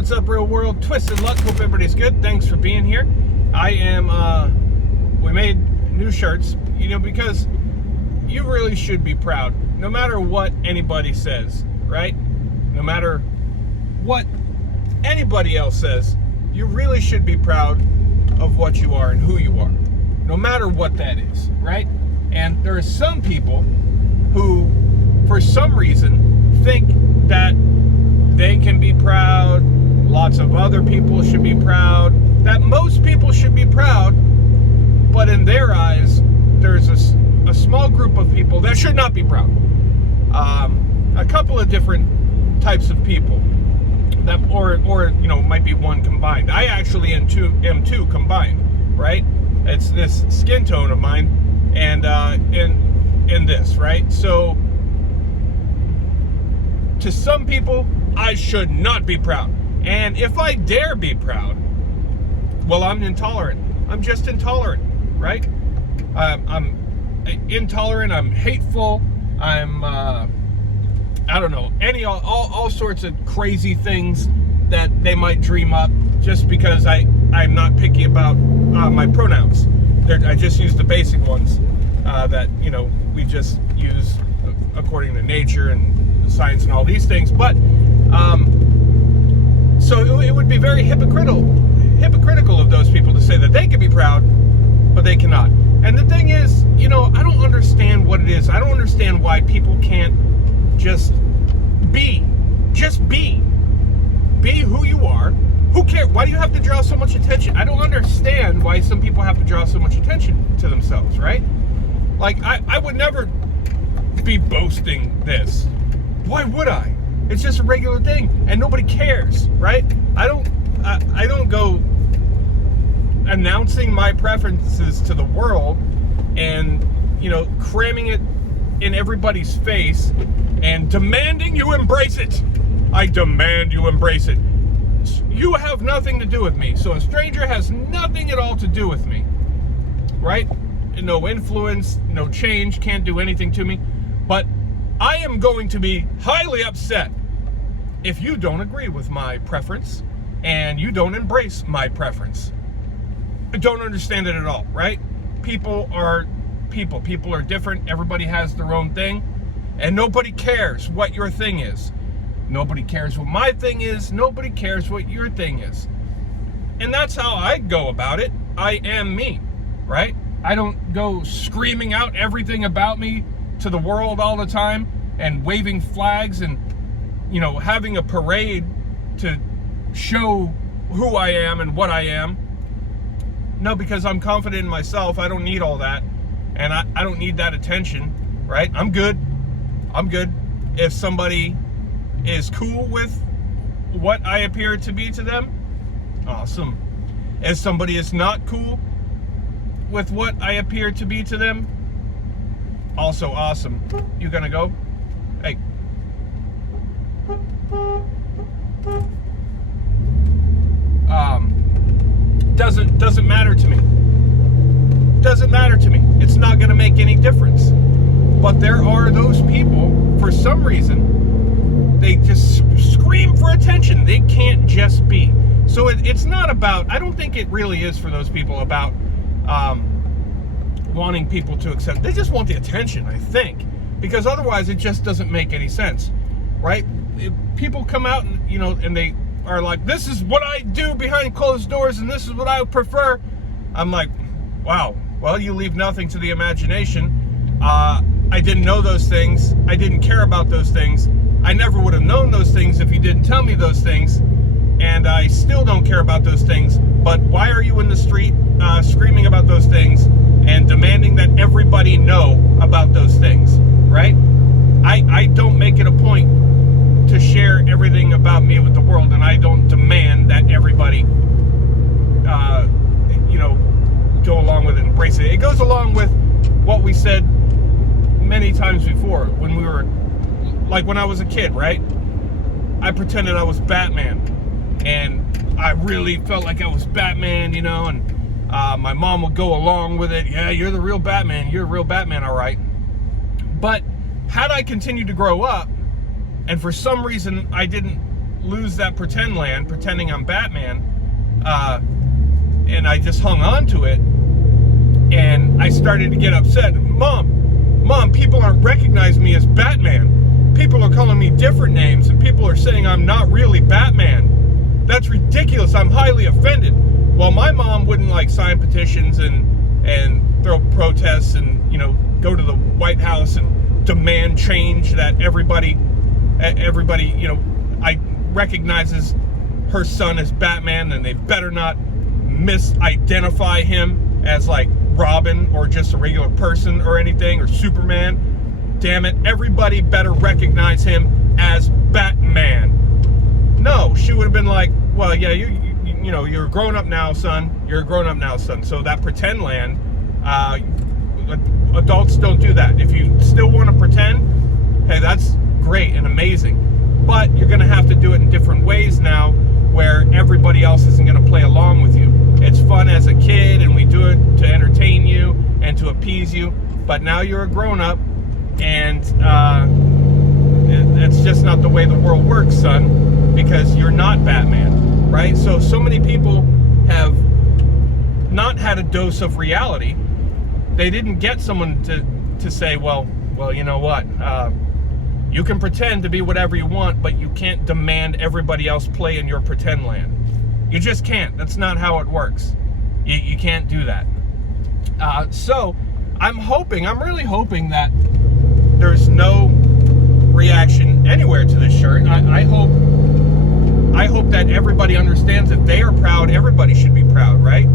What's up, real world? Twisted Luck. Hope everybody's good. Thanks for being here. I am, we made new shirts, because you really should be proud, no matter what anybody says, right? No matter what anybody else says, you really should be proud of what you are and who you are, no matter what that is, right? And there are some people who, for some reason, think that they can be proud, lots of other people should be proud, that most people should be proud, but in their eyes, there's a small group of people that should not be proud. A couple of different types of people, that, or might be one combined. I actually am two combined, right? It's this skin tone of mine, and in this, right? So, to some people, I should not be proud. And if I dare be proud, well, I'm intolerant. I'm just intolerant, right? I'm intolerant, I'm hateful, I'm, I don't know, all sorts of crazy things that they might dream up just because I'm not picky about my pronouns. I just use the basic ones that, we just use according to nature and science and all these things. But, so it would be very hypocritical of those people to say that they can be proud, but they cannot. And the thing is, I don't understand what it is. I don't understand why people can't just be who you are. Who cares? Why do you have to draw so much attention? I don't understand why some people have to draw so much attention to themselves, right? Like, I would never be boasting this. Why would I? It's just a regular thing, and nobody cares, right? I don't go announcing my preferences to the world and, cramming it in everybody's face and demanding you embrace it. I demand you embrace it. You have nothing to do with me, so a stranger has nothing at all to do with me, right? No influence, no change, can't do anything to me. But I am going to be highly upset if you don't agree with my preference and you don't embrace my preference. I don't understand it at all, right? People are people. People are different. Everybody has their own thing. And nobody cares what your thing is. Nobody cares what my thing is. Nobody cares what your thing is. And that's how I go about it. I am me, right? I don't go screaming out everything about me to the world all the time and waving flags and, having a parade to show who I am and what I am. No, because I'm confident in myself. I don't need all that. And I don't need that attention, right? I'm good. If somebody is cool with what I appear to be to them, awesome. If somebody is not cool with what I appear to be to them, also awesome. You gonna go? Hey. Doesn't matter to me. Doesn't matter to me. It's not gonna make any difference. But there are those people, for some reason, they just scream for attention. They can't just be. So it's not about, I don't think it really is for those people about wanting people to accept. They just want the attention, I think. Because otherwise it just doesn't make any sense, right? If people come out and, and they are like, this is what I do behind closed doors and this is what I prefer. I'm like, wow, well, you leave nothing to the imagination. I didn't know those things. I didn't care about those things. I never would have known those things if you didn't tell me those things. And I still don't care about those things. But why are you in the street screaming about those things and demanding that everybody know about those things, right? I don't make it a point to share everything about me with the world, and I don't demand that everybody, go along with it, embrace it. It goes along with what we said many times before when we were, like when I was a kid, right? I pretended I was Batman, and I really felt like I was Batman, and my mom would go along with it. Yeah, you're the real Batman. You're a real Batman, all right. But had I continued to grow up, and for some reason I didn't lose that pretend land, pretending I'm Batman, and I just hung on to it, and I started to get upset. Mom, people aren't recognizing me as Batman. People are calling me different names, and people are saying I'm not really Batman. That's ridiculous. I'm highly offended. Well, my mom wouldn't like sign petitions and throw protests and, you know, go to the White House and demand change that everybody, you know, recognizes her son as Batman, and they better not misidentify him as like Robin or just a regular person or anything, or Superman. Damn it, everybody better recognize him as Batman. No, she would have been like, well, yeah, you know, you're a grown up now, son. You're a grown up now, son. So that pretend land, adults don't do that. If you still want to pretend, hey, that's great and amazing. But you're going to have to do it in different ways now, where everybody else isn't going to play along with you. It's fun as a kid, and we do it to entertain you and to appease you. But now you're a grown up, and it's just not the way the world works, son, because you're not Batman, right? So many people have not had a dose of reality. They didn't get someone to say, well, you know what? You can pretend to be whatever you want, but you can't demand everybody else play in your pretend land. You just can't. That's not how it works. You can't do that. So I'm really hoping that there's no reaction anywhere to this shirt. I hope that everybody understands if they are proud, everybody should be proud, right?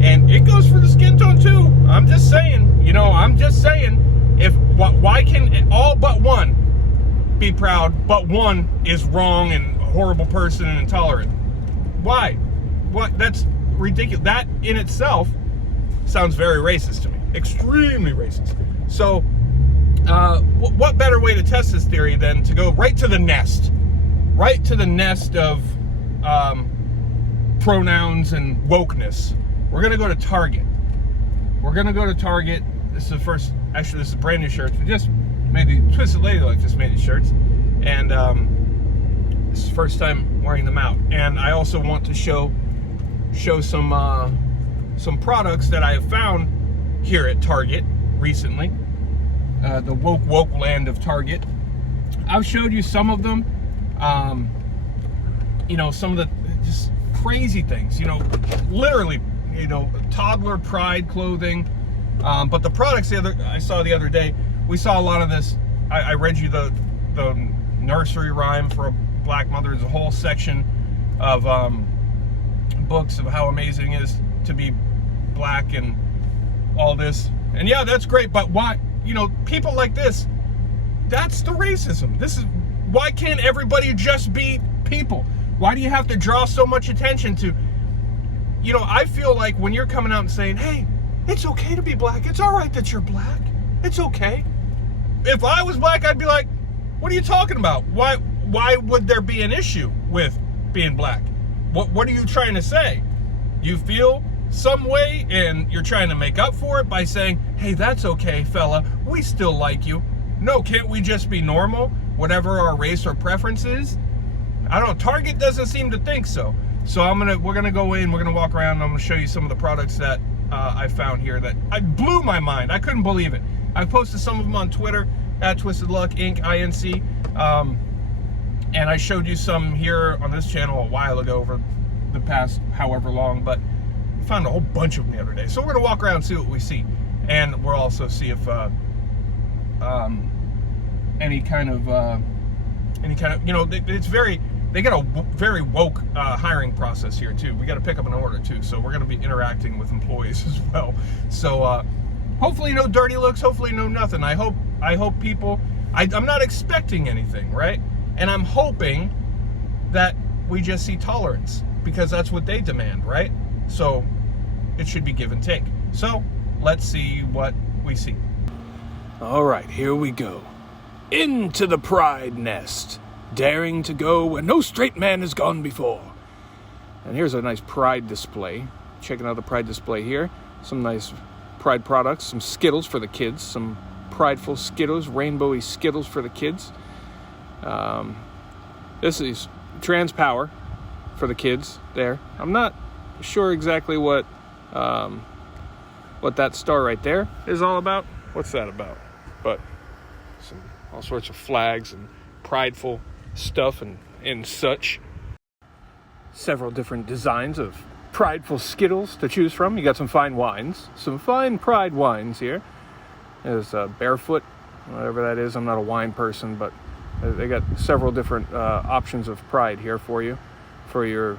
And it goes for the skin tone too. I'm just saying, you know, why can all but one be proud, but one is wrong and a horrible person and intolerant? Why? What? That's ridiculous. That in itself sounds very racist to me. Extremely racist. So, what better way to test this theory than to go right to the nest of pronouns and wokeness. We're gonna go to Target. This is the first. Actually, this is a brand new shirt. We just made the Twisted Luck just made these shirts, and this is the first time wearing them out. And I also want to show some products that I have found here at Target recently. The woke land of Target. I've showed you some of them. You know, some of the just crazy things. You know, literally, you know, toddler pride clothing. But the products I saw the other day, we saw a lot of this. I read you the nursery rhyme for a black mother. There's a whole section of books of how amazing it is to be black and all this. And yeah, that's great, but why, you know, people like this, that's the racism. Why can't everybody just be people? Why do you have to draw so much attention to, you know, I feel like when you're coming out and saying, hey, it's okay to be black. It's all right that you're black. It's okay. If I was black, I'd be like, what are you talking about? Why would there be an issue with being black? What are you trying to say? You feel some way and you're trying to make up for it by saying, hey, that's okay, fella. We still like you. No, can't we just be normal? Whatever our race or preference is? I don't know. Target doesn't seem to think so. So we're gonna go in, we're gonna walk around, and I'm gonna show you some of the products that I found here that blew my mind. I couldn't believe it. I posted some of them on Twitter at TwistedLuckInc, INC, and I showed you some here on this channel a while ago over the past however long, but I found a whole bunch of them the other day. So we're gonna walk around and see what we see, and we'll also see if any kind of, you know, they got a very woke hiring process here too. We got to pick up an order too, so we're going to be interacting with employees as well. So hopefully no dirty looks, hopefully no nothing. I hope people, I'm not expecting anything, right? And I'm hoping that we just see tolerance, because that's what they demand, right? So it should be give and take. So let's see what we see. All right, here we go. Into the pride nest, daring to go where no straight man has gone before. And here's a nice pride display. Checking out the pride display here. Some nice pride products, some Skittles for the kids, some prideful Skittles, rainbowy Skittles for the kids. This is trans power for the kids there. I'm not sure exactly what that star right there is all about. What's that about? But all sorts of flags and prideful stuff and such. Several different designs of prideful Skittles to choose from. You got some fine wines, some fine pride wines here. There's Barefoot, whatever that is. I'm not a wine person, but they got several different options of pride here for you, for your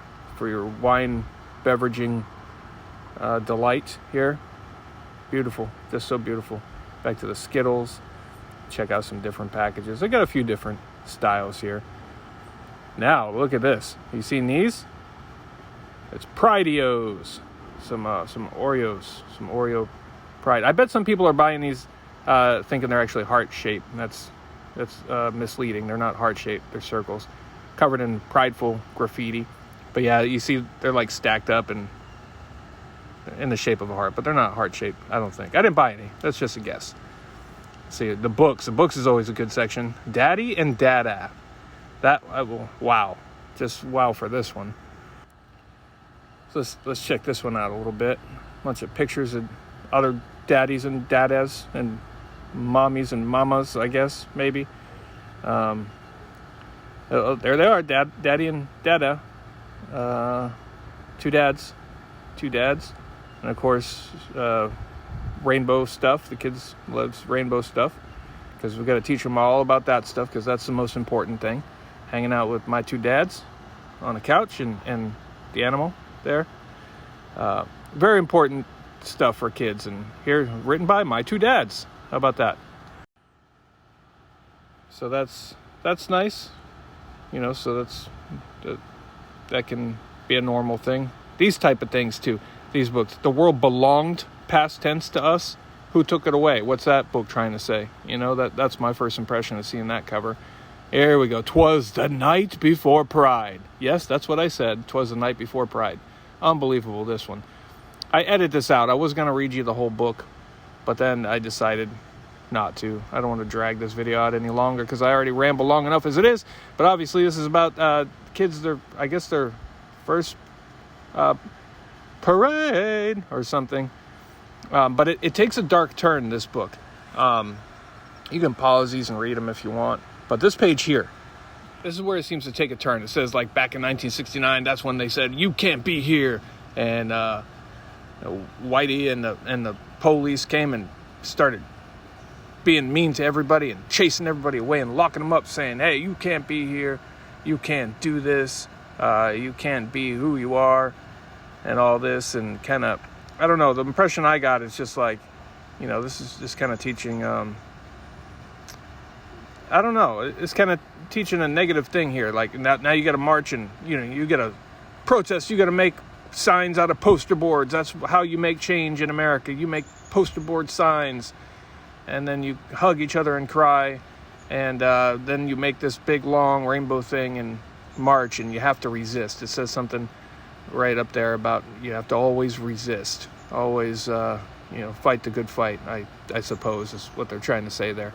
wine beveraging delight here. Beautiful, just so beautiful. Back to the Skittles. Check out some different packages. I got a few different styles here. Now look at this. You seen these? It's Prideos. Some Oreos, some Oreo Pride. I bet some people are buying these thinking they're actually heart shaped. That's misleading. They're not heart shaped. They're circles, covered in prideful graffiti. But yeah, you see they're like stacked up and in the shape of a heart, but they're not heart shaped. I don't think. I didn't buy any. That's just a guess. See the books. The books is always a good section. Daddy and Dada. That wow, just wow for this one. So let's check this one out a little bit. Bunch of pictures of other daddies and dadas and mommies and mamas, I guess, maybe. There they are, daddy and dada. Two dads, and of course rainbow stuff. The kids loves rainbow stuff because we've got to teach them all about that stuff because that's the most important thing. Hanging out with my two dads on the couch and the animal there. Very important stuff for kids, and here written by my two dads. How about that? So that's nice, so that can be a normal thing. These type of things too. These books. The world belonged, past tense, to us. Who took it away? What's that book trying to say? That's my first impression of seeing that cover. Here we go. 'Twas the night before Pride. Yes, that's what I said. 'Twas the night before Pride. Unbelievable, this one. I edited this out. I was going to read you the whole book, but then I decided not to. I don't want to drag this video out any longer because I already ramble long enough as it is. But obviously this is about kids, their first parade or something. But it takes a dark turn, this book. You can pause these and read them if you want. But this page here, this is where it seems to take a turn. It says, like, back in 1969, that's when they said, you can't be here. And Whitey and the police came and started being mean to everybody and chasing everybody away and locking them up, saying, hey, you can't be here. You can't do this. You can't be who you are and all this. And kind of, I don't know, the impression I got is just like, this is just kind of teaching, I don't know, it's kind of teaching a negative thing here. Like, now you got to march and, you got to protest. You got to make signs out of poster boards. That's how you make change in America. You make poster board signs, and then you hug each other and cry, and then you make this big, long rainbow thing and march, and you have to resist. It says something right up there about you have to always resist. Always, fight the good fight, I suppose, is what they're trying to say there.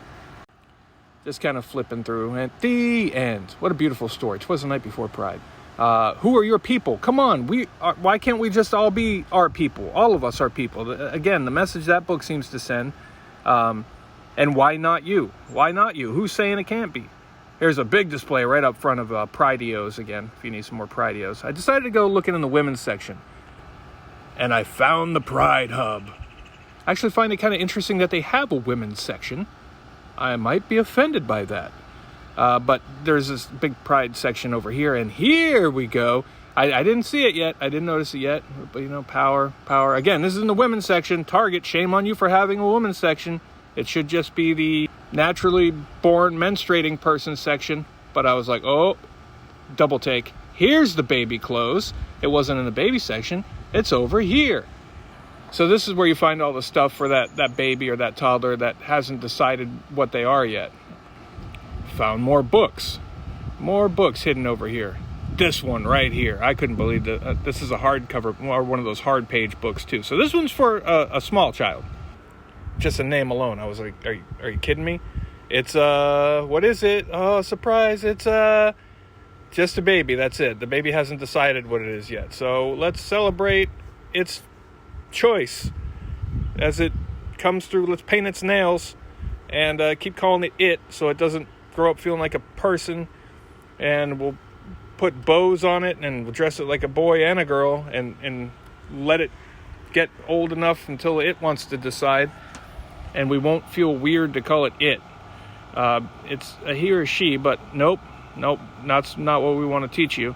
Just kind of flipping through. At the end, what a beautiful story. 'Twas the night before Pride. Who are your people? Come on. Why can't we just all be our people? All of us are people. Again, the message that book seems to send. And why not you? Why not you? Who's saying it can't be? Here's a big display right up front of Prideos again, if you need some more Prideos. I decided to go looking in the women's section. And I found the Pride Hub. I actually find it kind of interesting that they have a women's section. I might be offended by that. But there's this big Pride section over here, and here we go. I didn't see it yet. I didn't notice it yet. But, power. Again, this is in the women's section. Target, shame on you for having a women's section. It should just be the naturally born menstruating person section. But I was like, oh, double take. Here's the baby clothes. It wasn't in the baby section. It's over here. So this is where you find all the stuff for that baby or that toddler that hasn't decided what they are yet. Found more books. More books hidden over here. This one right here. I couldn't believe that. This is a hardcover, or one of those hard page books too. So this one's for a small child. Just a name alone. I was like, are you kidding me? It's what is it? Oh, surprise. It's Just a baby, that's it. The baby hasn't decided what it is yet. So let's celebrate its choice as it comes through. Let's paint its nails and keep calling it so it doesn't grow up feeling like a person. And we'll put bows on it and we'll dress it like a boy and a girl and let it get old enough until it wants to decide. And we won't feel weird to call it it. It's a he or she, but nope, that's not what we want to teach you.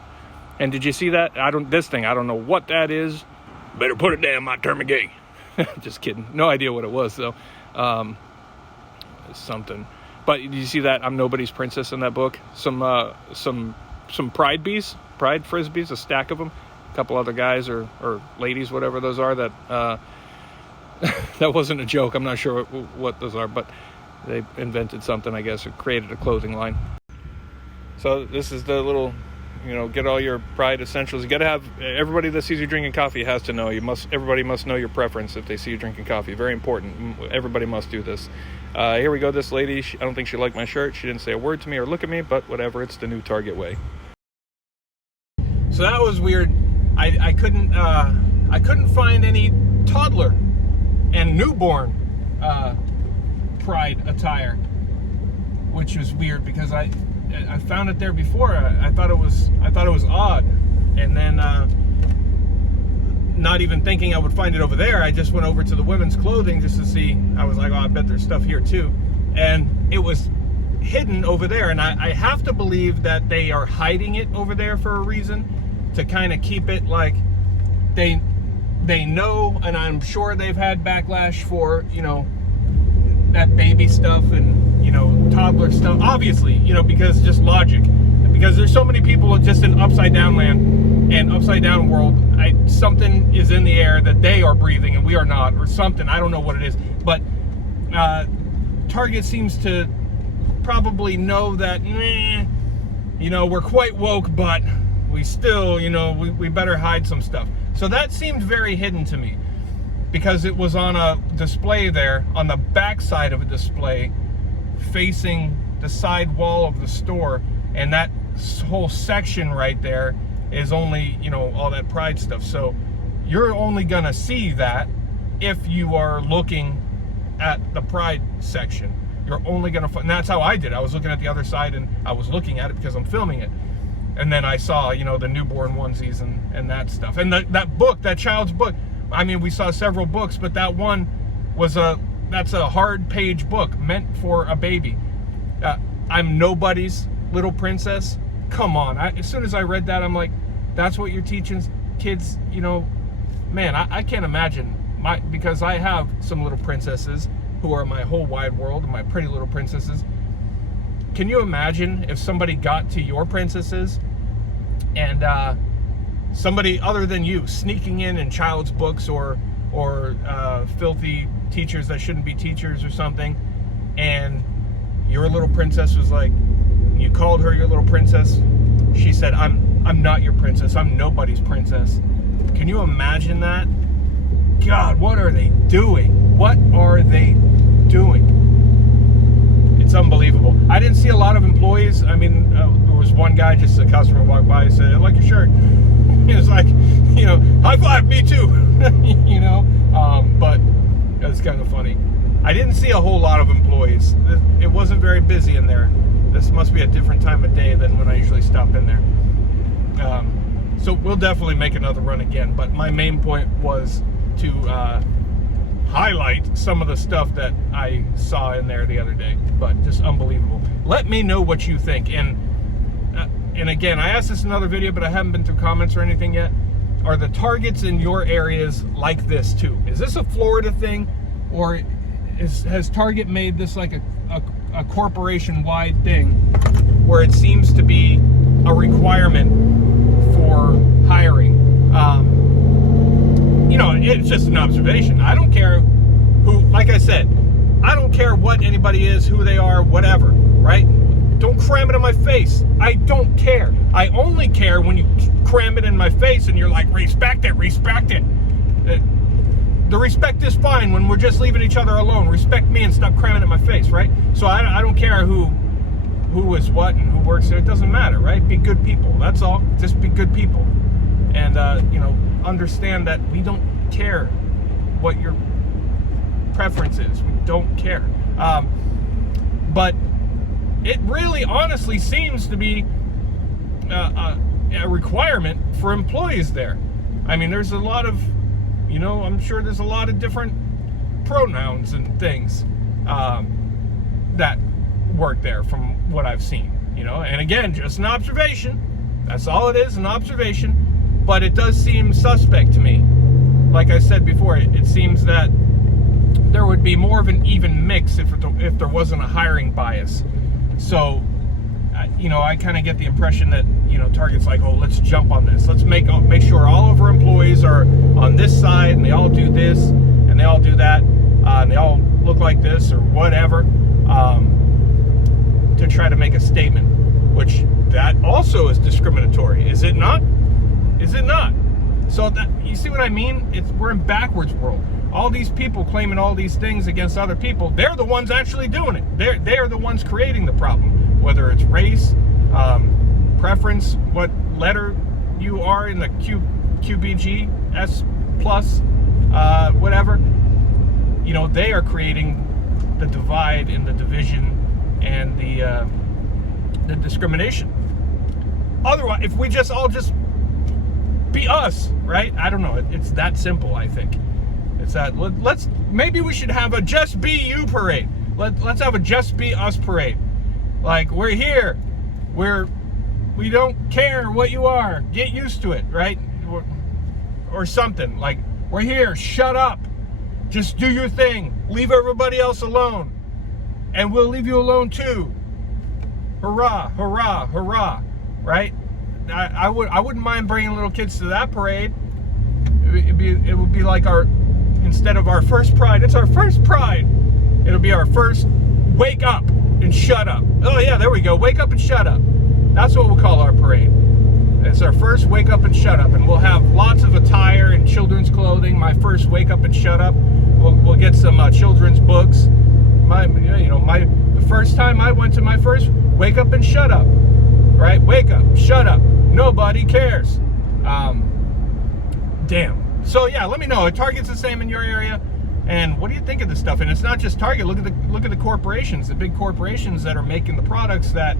And did you see that? I don't know what that is. Better put it down, my term gay. Just kidding. No idea what it was though. Something. But did you see that? I'm Nobody's Princess in that book. Some pride frisbees, a stack of them. A couple other guys or ladies, whatever those are, that that wasn't a joke. I'm not sure what those are, but they invented something, I guess, or created a clothing line. So this is the little, get all your pride essentials. You got to have, everybody that sees you drinking coffee has to know. Everybody must know your preference if they see you drinking coffee. Very important. Everybody must do this. Here we go. This lady, I don't think she liked my shirt. She didn't say a word to me or look at me, but whatever. It's the new Target way. So that was weird. I couldn't find any toddler and newborn pride attire, which was weird because I found it there before. I thought it was odd, and then not even thinking I would find it over there, I just went over to the women's clothing just to see. I was like, oh, I bet there's stuff here too, and it was hidden over there. And I have to believe that they are hiding it over there for a reason, to kind of keep it like they know, and I'm sure they've had backlash for, that baby stuff and, toddler stuff, obviously, because just logic, because there's so many people just in upside down land and upside down world. Something is in the air that they are breathing and we are not, or something. I don't know what it is, but Target seems to probably know that, we're quite woke, but we still, we better hide some stuff. So that seemed very hidden to me, because it was on a display there, on the back side of a display, facing the side wall of the store, and that whole section right there is only, all that pride stuff. So you're only gonna see that if you are looking at the pride section. You're only gonna find, and that's how I did. I was looking at the other side and I was looking at it because I'm filming it. And then I saw, the newborn onesies and that stuff. And that book, that child's book, I mean, we saw several books, but that one was that's a hard page book meant for a baby. I'm Nobody's Little Princess. Come on. As soon as I read that, I'm like, that's what you're teaching kids, man, I can't imagine. Because I have some little princesses who are my whole wide world, and my pretty little princesses. Can you imagine if somebody got to your princesses and somebody other than you sneaking in child's books or filthy teachers that shouldn't be teachers or something, and your little princess was like, you called her your little princess, she said, I'm not your princess, I'm Nobody's princess. Can you imagine that? God, what are they doing? What are they doing? It's unbelievable. I didn't see a lot of employees. I mean, there was one guy, just a customer walked by and said, I like your shirt. He was like, high five, me too. But it was kind of funny. I didn't see a whole lot of employees. It wasn't very busy in there. This must be a different time of day than when I usually stop in there. So we'll definitely make another run again. But my main point was to highlight some of the stuff that I saw in there the other day. But just unbelievable. Let me know what you think. And again, I asked this in another video, but I haven't been through comments or anything yet. Are the Targets in your areas like this too? Is this a Florida thing, or has Target made this like a corporation-wide thing where it seems to be a requirement for hiring? It's just an observation. I don't care who, like I said, I don't care what anybody is, who they are, whatever, right? Don't cram it in my face. I don't care. I only care when you cram it in my face and you're like, respect it, respect it. The respect is fine when we're just leaving each other alone. Respect me and stop cramming it in my face, right? So I don't care who who is what and who works there. It doesn't matter, right? Be good people. That's all. Just be good people. And, understand that we don't care what your preference is. We don't care. But it really honestly seems to be a requirement for employees there. I mean, there's a lot of, I'm sure there's a lot of different pronouns and things that work there from what I've seen, and again, just an observation. That's all it is, an observation. But it does seem suspect to me. Like I said before, it seems that there would be more of an even mix if there wasn't a hiring bias. So, I kind of get the impression that, Target's like, oh, let's jump on this. Let's make sure all of our employees are on this side, and they all do this, and they all do that, and they all look like this, or whatever, to try to make a statement, which that also is discriminatory, is it not? Is it not? So that, you see what I mean? We're in backwards world. All these people claiming all these things against other people, they're the ones actually doing it. They're the ones creating the problem. Whether it's race, preference, what letter you are in the QBG, S plus, whatever. They are creating the divide and the division and the discrimination. Otherwise, if we all just be us, right? I don't know. It's that simple, I think. It's that, maybe we should have a Just Be You parade. Let's have a Just Be Us parade. Like, we're here. We don't care what you are. Get used to it, right? Or something. Like, we're here. Shut up. Just do your thing. Leave everybody else alone. And we'll leave you alone too. Hurrah, hurrah, hurrah. Right? I wouldn't mind bringing little kids to that parade. It would be like instead of our first pride, it's our first pride. It'll be our first wake up and shut up. Oh yeah, there we go. Wake up and shut up. That's what we'll call our parade. It's our first wake up and shut up, and we'll have lots of attire and children's clothing. My first wake up and shut up. We'll get some children's books. The first time I went to my first wake up and shut up. Right? Wake up, shut up. Nobody cares. Damn. So yeah, let me know. Target's the same in your area, and what do you think of this stuff? And it's not just Target. Look at the corporations, the big corporations that are making the products that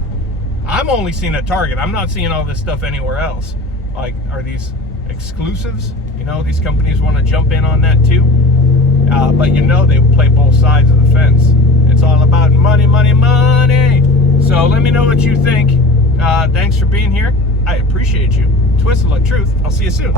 I'm only seeing at Target. I'm not seeing all this stuff anywhere else. Like, are these exclusives? These companies want to jump in on that too. But they play both sides of the fence. It's all about money, money, money. So let me know what you think. Thanks for being here. I appreciate you. Twisted Luck Truth. I'll see you soon.